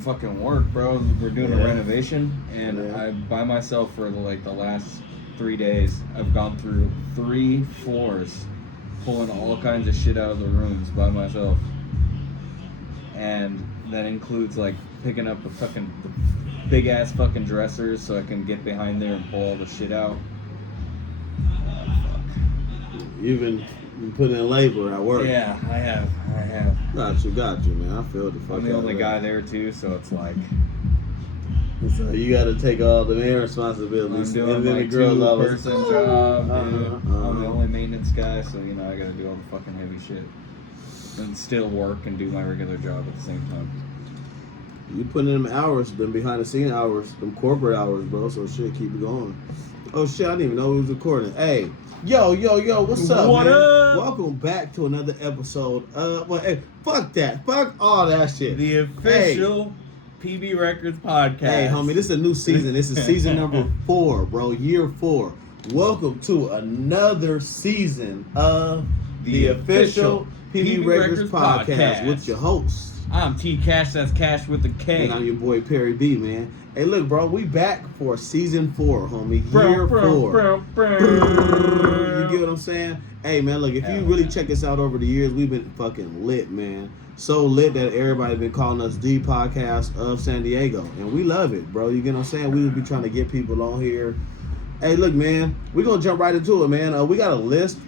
fucking work, bro. We're doing a renovation, and I by myself for the last 3 days. I've gone through 3 floors, pulling all kinds of shit out of the rooms by myself, and that includes like picking up the big ass fucking dressers so I can get behind there and pull all the shit out. You've been putting in labor at work. Yeah, I have. Got you, man. I feel the fuck. I'm the only guy there too, so it's like. So you got to take all the main responsibilities. I'm doing my two-person job. I'm the only maintenance guy, so I got to do all the fucking heavy shit and still work and do my regular job at the same time. You putting in them hours, them behind the scene hours, them corporate hours, bro. So shit, keep it going. Oh shit, I didn't even know we was recording. Hey, yo, what's up, what man? Up? Welcome back to another episode. Well, hey, fuck that, fuck all that shit. The official PB Records podcast. Hey, homie, this is a new season. This is season number 4, bro. Year 4. Welcome to another season of the official PB Records podcast with your hosts. I'm T Cash, that's Cash with a K. And I'm your boy Perry B, man. Hey, look, bro, we back for season 4, homie. Year 4. You get what I'm saying? Hey, man, look, if you really check us out over the years, we've been fucking lit, man. So lit that everybody been calling us the podcast of San Diego. And we love it, bro. You get what I'm saying? We would be trying to get people on here. Hey, look, man, we're going to jump right into it, man. We got a list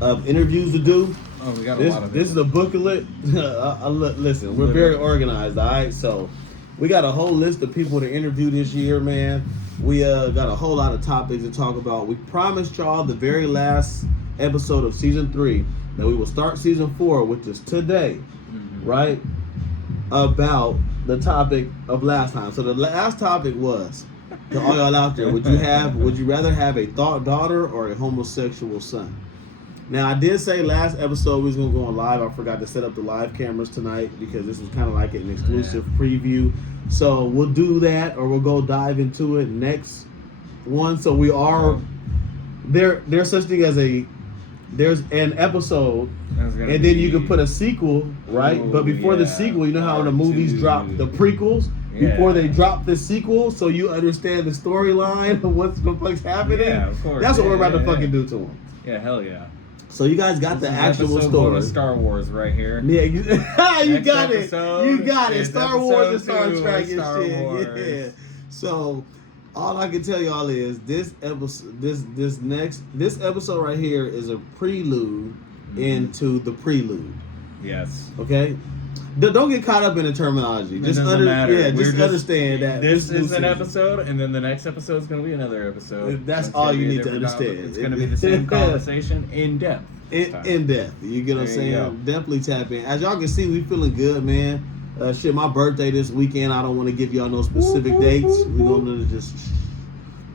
of interviews to do. Oh, we got a lot of it. This is a booklet. Listen, we're very organized, all right? So we got a whole list of people to interview this year, man. We got a whole lot of topics to talk about. We promised y'all the very last episode of season 3 that we will start season 4, which is today, right? About the topic of last time. So the last topic was, to all y'all out there, would you rather have a thought daughter or a homosexual son? Now, I did say last episode we was going to go on live. I forgot to set up the live cameras tonight because this is kind of like an exclusive preview. So we'll do that, or we'll go dive into it next one. So we are, there's such thing as there's an episode, and then you can put a sequel, right? But before the sequel, you know how the movies drop the prequels? Before they drop the sequel, so you understand the storyline of what's happening? Yeah, of course. That's what we're about to fucking do to them. Yeah, hell yeah. So you guys got the actual story. Star Wars right here. Yeah, you got it. You got it. Is Star Wars and Star Trek and Star shit. Wars. Yeah. So all I can tell y'all is this episode, this episode right here is a prelude into the prelude. Yes. Okay. Don't get caught up in the terminology. Just understand that this is an episode, and then the next episode is going to be another episode. That's all you need to understand. It's going to be the same conversation in depth. In depth. You get what I'm saying? Definitely tap in. As y'all can see, we feeling good, man. Shit, my birthday this weekend. I don't want to give y'all no specific dates. We're going to just,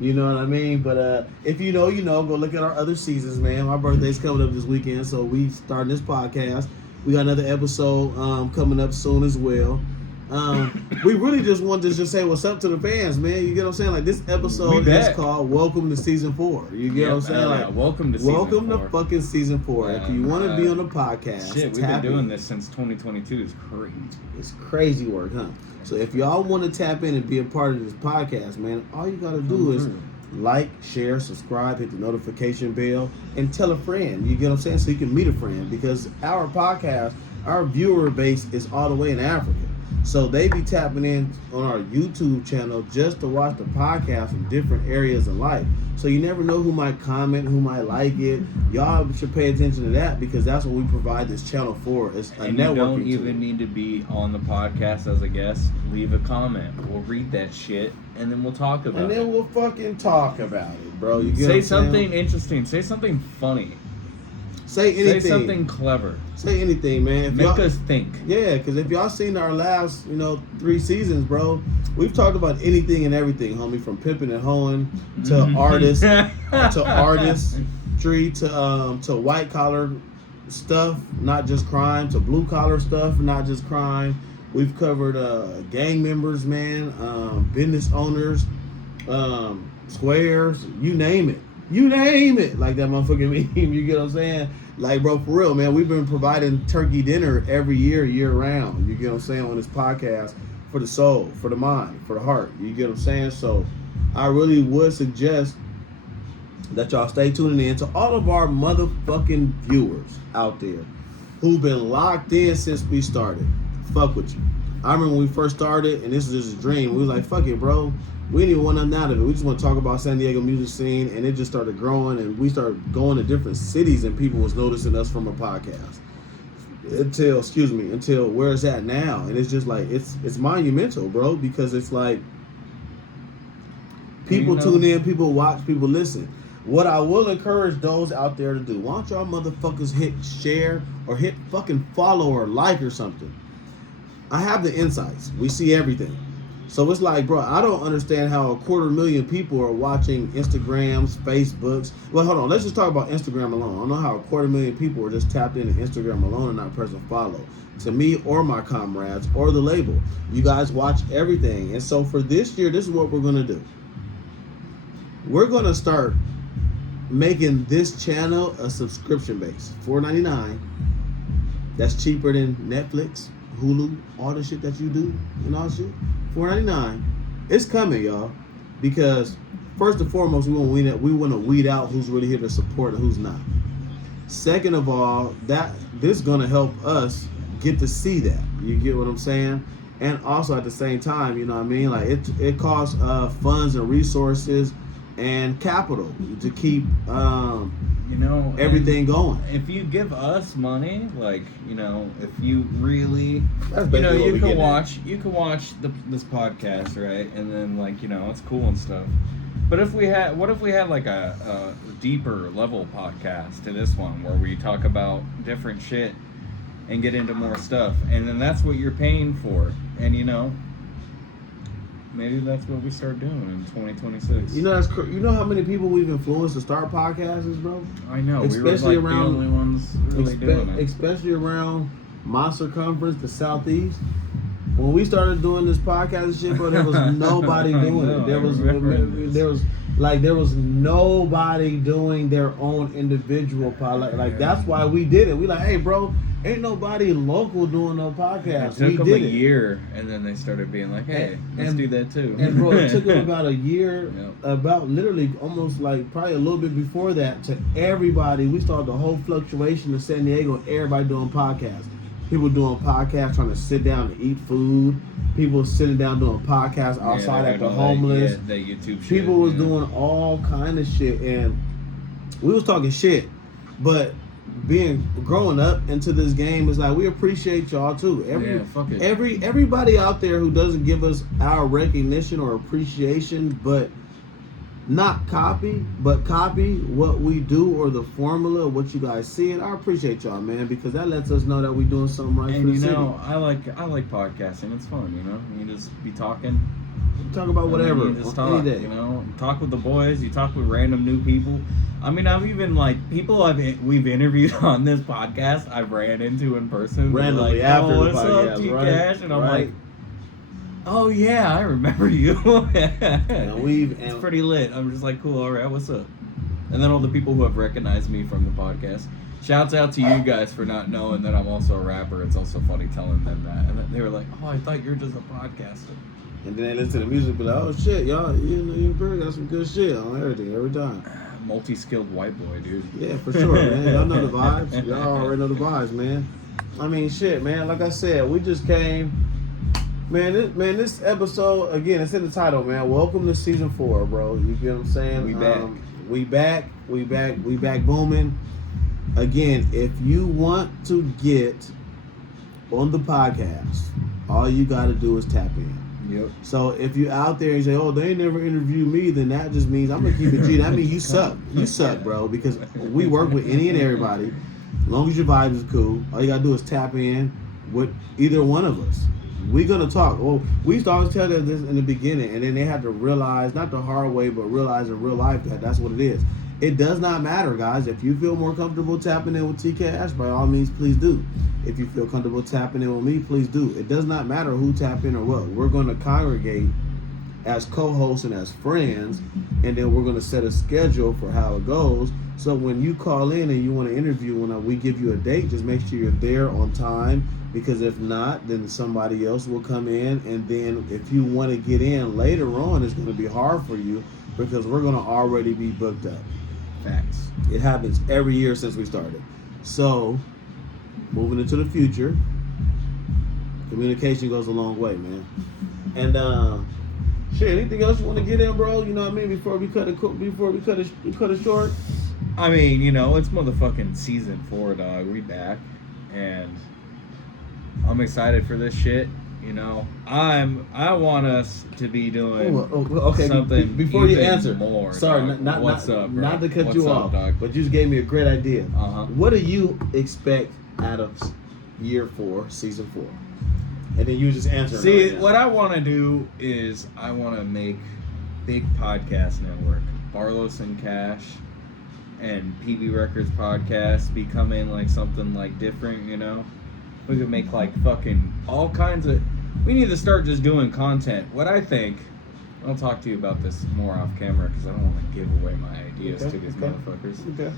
you know what I mean? But if you know, go look at our other seasons, man. My birthday's coming up this weekend, so we starting this podcast. We got another episode coming up soon as well. We really just wanted to just say what's up to the fans, man. You get what I'm saying? Like, this episode is called Welcome to Season 4. You get what I'm saying? Like, welcome to Season 4. Welcome to fucking Season 4. Yeah, if you want to be on the podcast, shit, we've been doing this since 2022. It's crazy. It's crazy work, huh? So if y'all want to tap in and be a part of this podcast, man, all you got to do is like, share, subscribe, hit the notification bell, and tell a friend. You get what I'm saying? So you can meet a friend, because our podcast, our viewer base is all the way in Africa. So they be tapping in on our YouTube channel just to watch the podcast from different areas of life. So you never know who might comment, who might like it. Y'all should pay attention to that, because that's what we provide this channel for. It's a networking you don't even tool. need to be on the podcast as a guest. Leave a comment. We'll read that shit, and then we'll talk about it. And then we'll fucking talk about it, bro. You get Say what I'm something saying? interesting. Say something funny. Say anything. Say something clever. Say anything, man. If Make us think. Yeah, because if y'all seen our last, 3 seasons, bro, we've talked about anything and everything, homie, from pimping and hoeing to artists, to artistry, to white collar stuff, not just crime, to blue collar stuff, not just crime. We've covered gang members, man, business owners, squares, you name it. You name it, like that motherfucking meme. You get what I'm saying? Like, bro, for real, man, we've been providing turkey dinner every year round. You get what I'm saying, on this podcast for the soul, for the mind, for the heart. You get what I'm saying? So I really would suggest that y'all stay tuning in to all of our motherfucking viewers out there who've been locked in since we started. Fuck with you. I remember when we first started, and this is just a dream. We was like, fuck it, bro. We didn't even want nothing out of it. We just want to talk about San Diego music scene, and it just started growing, and we started going to different cities, and people was noticing us from a podcast. Until where it's at now. And it's just like, it's monumental, bro, because it's like people tune in, people watch, people listen. What I will encourage those out there to do, why don't y'all motherfuckers hit share or hit fucking follow or like or something. I have the insights. We see everything. So it's like, bro, I don't understand how 250,000 people are watching Instagrams, Facebooks. Well, hold on. Let's just talk about Instagram alone. I don't know how 250,000 people are just tapped into Instagram alone and not pressing follow. To me or my comrades or the label. You guys watch everything. And so for this year, this is what we're going to do. We're going to start making this channel a subscription base. $4.99. That's cheaper than Netflix, Hulu, all the shit that you do and all shit. $4.99. It's coming, y'all. Because first and foremost, we want to weed out who's really here to support and who's not. Second of all, this is gonna help us get to see that. You get what I'm saying? And also at the same time, you know what I mean? Like it costs funds and resources and capital to keep everything going. If you give us money, like, if you really, That's you can watch this podcast, right? And then it's cool and stuff. But what if we had like a deeper level podcast to this one where we talk about different shit and get into more stuff, and then that's what you're paying for, and maybe that's what we start doing in 2026. You know how many people we've influenced to start podcasts, bro? I know. Especially we were the only ones really doing it. Especially around my circumference, the Southeast. When we started doing this podcast and shit, bro, there was nobody doing it. There was nobody doing their own individual podcast. Like that's why we did it. We like, hey, bro, ain't nobody local doing no podcast. It took them a year, and then they started being like, hey, let's do that too. And bro, it took them about a year, about literally almost like probably a little bit before that, to everybody. We started the whole fluctuation in San Diego, everybody doing podcasts. People doing podcasts, trying to sit down and eat food. People sitting down doing podcasts outside at the homeless. That YouTube shit. People was doing all kind of shit, and we was talking shit. But growing up into this game is like, we appreciate y'all too. Everybody out there who doesn't give us our recognition or appreciation, but not copy what we do or the formula of what you guys see, and I appreciate y'all, man, because that lets us know that we doing something right for the city. I like podcasting. It's fun, You just be talking. Talk about whatever. You just talk, any day. Talk with the boys. You talk with random new people. I mean, I've even people we've interviewed on this podcast I've ran into in person randomly after the podcast, up, T-Cash? And I'm like, oh yeah, I remember you. It's pretty lit. I'm just like, cool, all right, what's up? And then all the people who have recognized me from the podcast. Shouts out to you guys for not knowing that I'm also a rapper. It's also funny telling them that. And they were like, oh, I thought you were just a podcaster. And then they listen to the music and be like, oh shit, y'all, you got some good shit on everything every time. Multi-skilled white boy, dude. Yeah, for sure, man. Y'all know the vibes. Y'all already know the vibes, man. I mean, shit, man. Like I said, we just came. Man, this episode, again, it's in the title, man. Welcome to season 4, bro. You get what I'm saying? We back booming. Again, if you want to get on the podcast, all you got to do is tap in. Yep. So if you out there and say, oh, they ain't never interviewed me, then that just means I'm going to keep it G. That means you suck. You suck, bro, because we work with any and everybody. As long as your vibe is cool, all you got to do is tap in with either one of us. We're going to talk. Well, we used to always tell them this in the beginning, and then they had to realize, not the hard way, but realize in real life that that's what it is. It does not matter, guys. If you feel more comfortable tapping in with T-Cash, by all means, please do. If you feel comfortable tapping in with me, please do. It does not matter who tap in or what. We're going to congregate as co-hosts and as friends, and then we're going to set a schedule for how it goes. So when you call in and you want to interview, when we give you a date, just make sure you're there on time Because if not, then somebody else will come in, and then if you want to get in later on, it's going to be hard for you because we're going to already be booked up. Facts. It happens every year since we started. So, moving into the future, communication goes a long way, man. And shit, anything else you want to get in, bro? You know what I mean? Before we cut it short. I mean, you know, it's motherfucking season 4, dog. We back, and I'm excited for this shit. You know, I want us to be doing okay. something Before you even answer, more. sorry, dog. What's up, bro? not to cut What's you up, off, dog? but you just gave me a great idea. Uh-huh. What do you expect out of year 4, season 4? And then you just answer. See, right now. what I want to do is I want to make big podcast network, Barlos and Cash, and PB Records podcast becoming like something like different. You know, we could make like fucking all kinds of. We need to start just doing content. What I think, I'll talk to you about this more off camera because I don't want to give away my ideas to these motherfuckers. Okay.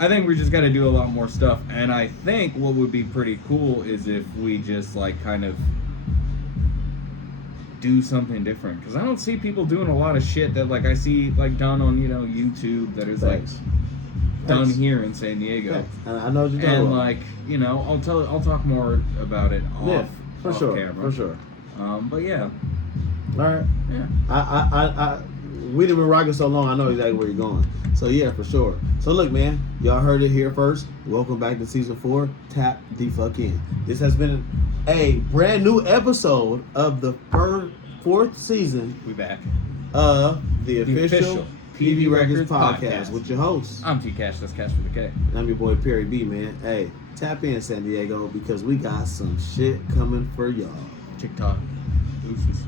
I think we just got to do a lot more stuff, and I think what would be pretty cool is if we just like kind of do something different, because I don't see people doing a lot of shit that like I see like done on YouTube that is like done here in San Diego. I know what you're talking and about. like I'll talk more about it off camera for sure. But yeah, all right. Yeah. I we've been rocking so long. I know exactly where you're going. So yeah, for sure. So look, man, y'all heard it here first. Welcome back to season 4. Tap the fuck in. This has been a brand new episode of the 4th season. We back. Of the official PB Records podcast with your hosts. I'm T Cash. That's Cash with a K. And I'm your boy Perry B, man. Hey, tap in San Diego because we got some shit coming for y'all. TikTok. Deuces.